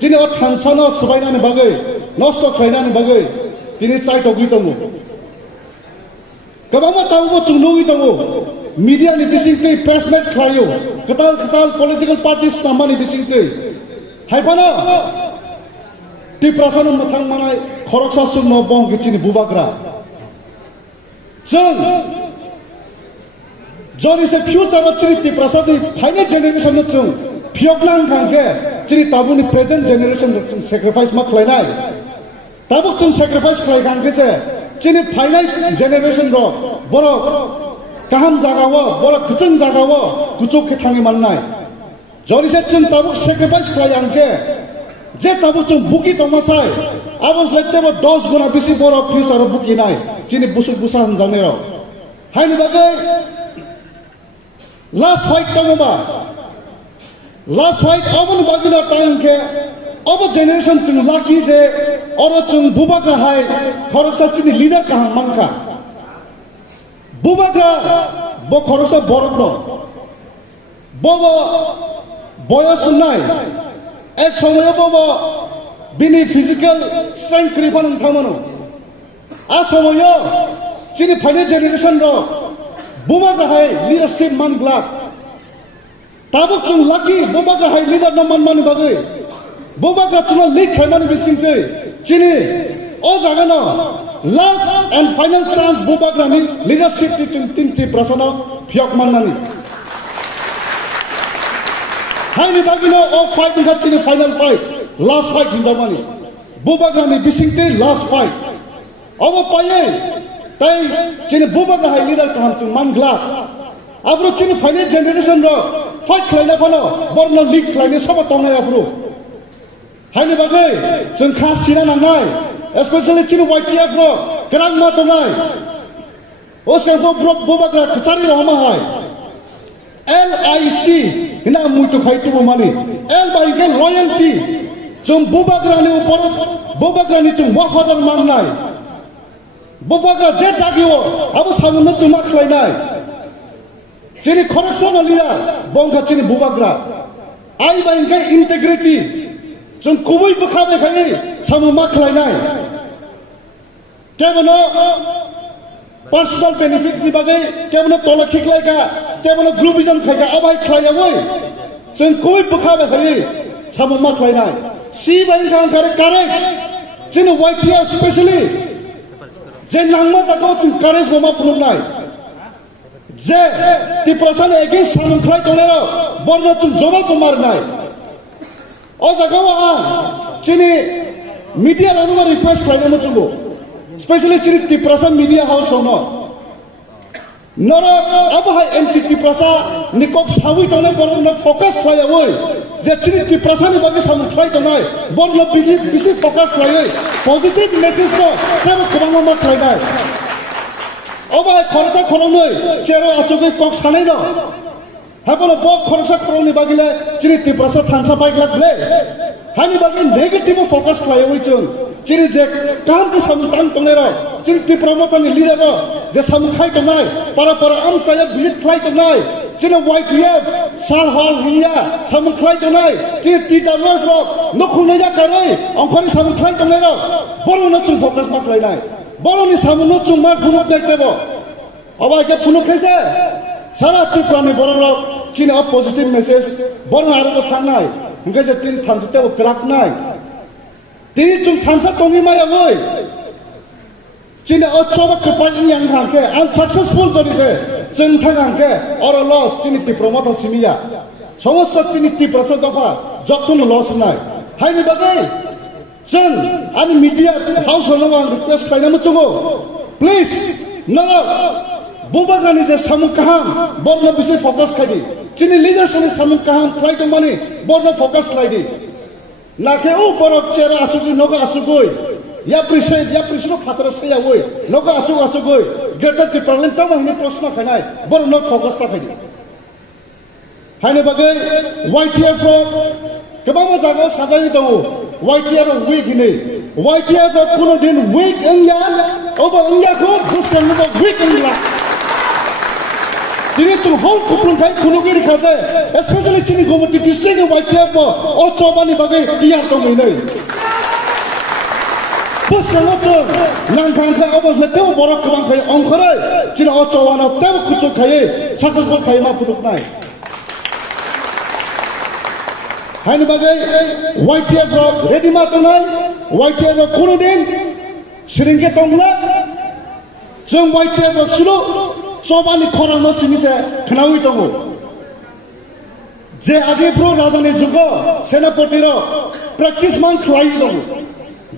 दिनै थानसानो सुबायनानै बागै नष्ट खालायनानै बागै दिनै चाय तगि दङ गोबां तावबो जों नुगि दङ मिडियानि बिसिंकै प्रेसमेट खालायो गोदान पलिटिकल पार्टिस नामानि बिसिंकै हायफानो टिप्रासानो मोखां मानाय खरकसा सुनो बं गिचिनि बुबाग्रा जों जरिसे फ्यूचर चिनि टिप्रासानि फाइनल जेनेरेशन जों फियकनां खांके चिनि ताबुनि प्रेजेंट जेनेरेशन जों सैक्रिफाइस मा खालायनाय ताबुक जों सैक्रिफाइस खालाय खांके से चिनि फाइनल जेनेरेशन रो बर' गाहाम जागावो बर' गुचुं जागावो गुचुक थाङि माननाय जरिसे जों ताबुक सैक्रिफाइस खालाय खांके जे ताबुक जों बुकि दमासाय आबस लेतेबो 10 गुना बेसि बर' फ्यूचर बुकि नाय चिनि बुसुक बुसा हमजाने रो हायनि बागै लास्ट फाइट दङबा लास्ट फाइट अबन बागिला टाइम के अब जेनेरेशन जों लाकी जे और जों बुबागा हाय खरकसा चिनि लीडर कहां मानका बुबागा बो खरकसा बरक न बबो बयस नाय एक समय बबो बिनि फिजिकल स्ट्रेंथ क्रिफान थामनो आ समय चिनि फाइनल जेनेरेशन रो बुबागा हाय लीडरशिप मानग्ला ताबुक जों लाकी बुबागा हाय लीडर न मान बागै बुबागा जों लीड खालामनानै बिसिंकै चिनि ओ जागानो लास्ट एंड फाइनल चांस बुबागानि लीडरशिप जों 30% फियक माननानै हायनि बागिनो ओ फाइट नि चिनि फाइनल फाइट लास्ट फाइट हिनजावमानि बुबागानि बिसिंकै लास्ट फाइट अब पाये ताई चिनि बुबागा हाय लीडर कहम जों मानग्ला आब्रो चिनि फाइनल जेनेरेशन रो फाइट खालायना फानो बरनो लीड खालायनो सब तंनाय आफ्रो हायनि बागै जों खासिना नांनाय स्पेशली चिनि वाइटिएफ रो ग्रां मा तंनाय ओसके बुबागा कचारी रहमा हाय LIC हिना मुइटु खाइतु माने L बाय के लॉयल्टी जों बुबागानि ऊपर बुबागानि जों वफादार माननाय बुबागा जे दागियो अब सामनो जों मा खालायनाय चिनि खरकसा लिया बंगा चिनि बुबाग्रा आई बाइंके इंटेग्रिटी जों कुबै बखाबे खाय सामु मा खालायनाय केबनो पर्सनल बेनिफिट नि बागै केबनो तलखिखलायगा केबनो ग्रुपिजम खायगा अबाय खालायावै जों कुबै बखाबे खाय सामु मा खालायनाय सी बाइंका अंकारे करेक्ट चिनि वाइटिया स्पेशली जे नांमा जागो जों करेज बमा फुलनाय जे टिप्रासान एगेन्स्ट सामख्लाय दंनाय बरनो जों जबाब मारनाय ओ जागाव चिनि मीडिया लानो रिक्वेस्ट खालामनो जोंबो स्पेशली चिनि टिप्रासान मीडिया हाउस होनो नरो अब हाय एंटी टिप्रासा निकक सावि दंनाय बरनो फोकस खालायवै जे चिनि टिप्रासानि बागै सामख्लाय दंनाय बरनो बिसि फोकस खालायै पजिटिव मेसेज नो केबो खबामा मा खालायनाय अब खरचा खरौनै चेरो आचुगै कक सानै न हाबनो बक खरचा खरौनि बागिले चिनि टिप्रासा थानसा बाइकला ब्ले हानि बागै नेगेटिव फोकस खालायवै जों चिनि जे काम के समतान तंनेर चिनि टिप्रामतानि लीडर जे समखाय दंनाय पारा आमचाया भिजिट खालाय दंनाय चिनि वाइटिएफ साल हल हिया समखाय दंनाय चिनि टिटारस रो नखुनै जाकारै अंखरि समखाय दंनाय बरनो जों फोकस मा खालायनाय बरनि सामनो जों मा फुनक नायतेबो अबा के फुनक खायसे सारा टिप्रानि बरनो चिनि अ पजिटिव मेसेज बरन आरो थांनाय इंगे जे तिन थानसतेबो क्लाकनाय तिनि जों थानसा तंनि मायावै चिनि अ चबक कपानि yang हांके अनसक्सेसफुल जरिसे जों थांगांके और लॉस चिनि टिप्रामता सिमिया समस्त चिनि टिप्रासा दफा जतन लॉस नाय हायनि बागै जों आनि मीडिया हाउस होनो आं रिक्वेस्ट खालामनो चंगो प्लीज नङा बुबागानि जे सामु काहाम बरनो बिसे फोकस खायदि चिनि लीडरशिपनि सामु काहाम फ्लाइट माने बरनो फोकस खायदि नाके ओ बरक चेरा आसुगि नगा आसुगै या प्रिसनो फातर सयावै नगा आसुगै ग्रेटर टिप्रालेन तम हिने प्रश्न खानाय बरनो फोकस खायदि हायने बागै वाइटिएफ गोबां जागायाव साजायि दङ वाइटिएफ वीक हिने वाइटिएफ कुनो दिन वीक इंया अब इंयाखौ बुसखांनो week इंला Dini chung hong kuplung kai kunugiri kaze, especially chini Gomoti district ni YTF mo, o chobani bagai tiar tong ini. Bus kang chung, langkang kai obos le teu borak kebang kai ongkore, chini o chowana teu kuchuk kai, sakas bol kai ma puduk nai. Hai ni bagai YTF rock ready ma tong nai, YTF rock kunudin, siringke tong la, chung YTF rock sulu. Sobani korang no sini se kenaui tongu. Je age pro raja ne juga senapati ro practice man khlai tongu.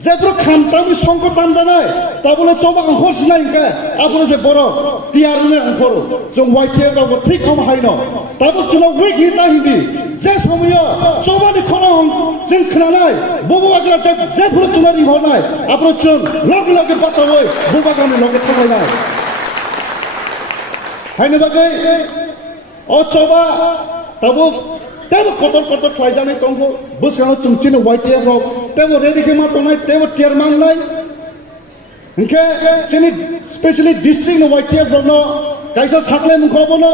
Je pro khamtami songko tamjana tabule coba angkor sinai ke apune se boro tiar ne angkor jong YTF ro thik kom haino tabu chuno week hita hindi je somoyo sobani korang jeng khnanai bobo agra je pro chunari honai apro chung log log bata hoy boba kami log thai nai. Hai ni bagai, o coba, tabu kotor try jane tonggo, bus kau cungcin YTF rock, tabu ready ke mat tonai, tabu tiar mang nai, engke, cini specially district no YTF rock no, kaisa sakle mungkobo no,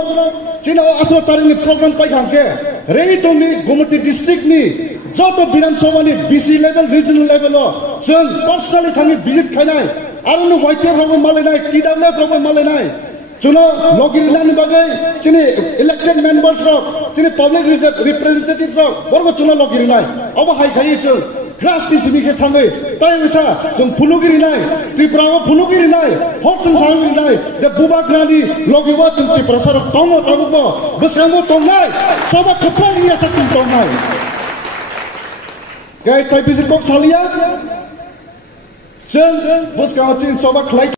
cini asal tarik ni program pai kangke, ready tongi Gomoti district ni, joto Bidan Sabha ni BC level, regional level lo, cun personally kami visit kanai, arun YTF rock malai nai, TWF rock malai nai. Chuno login lan bagai chini elected members ro chini public representatives ro borgo chuno login nai aba hai khai chun grass ni sini ke thangai tai wisa chung phulugiri nai tripura go phulugiri nai hot chung sang nai je buba grani logiwa chung tripura sar tongo tabugo buskamo tongai soba khapang ni asa chung tongai gai tai bisit kok salia chung buskamo chin soba khlai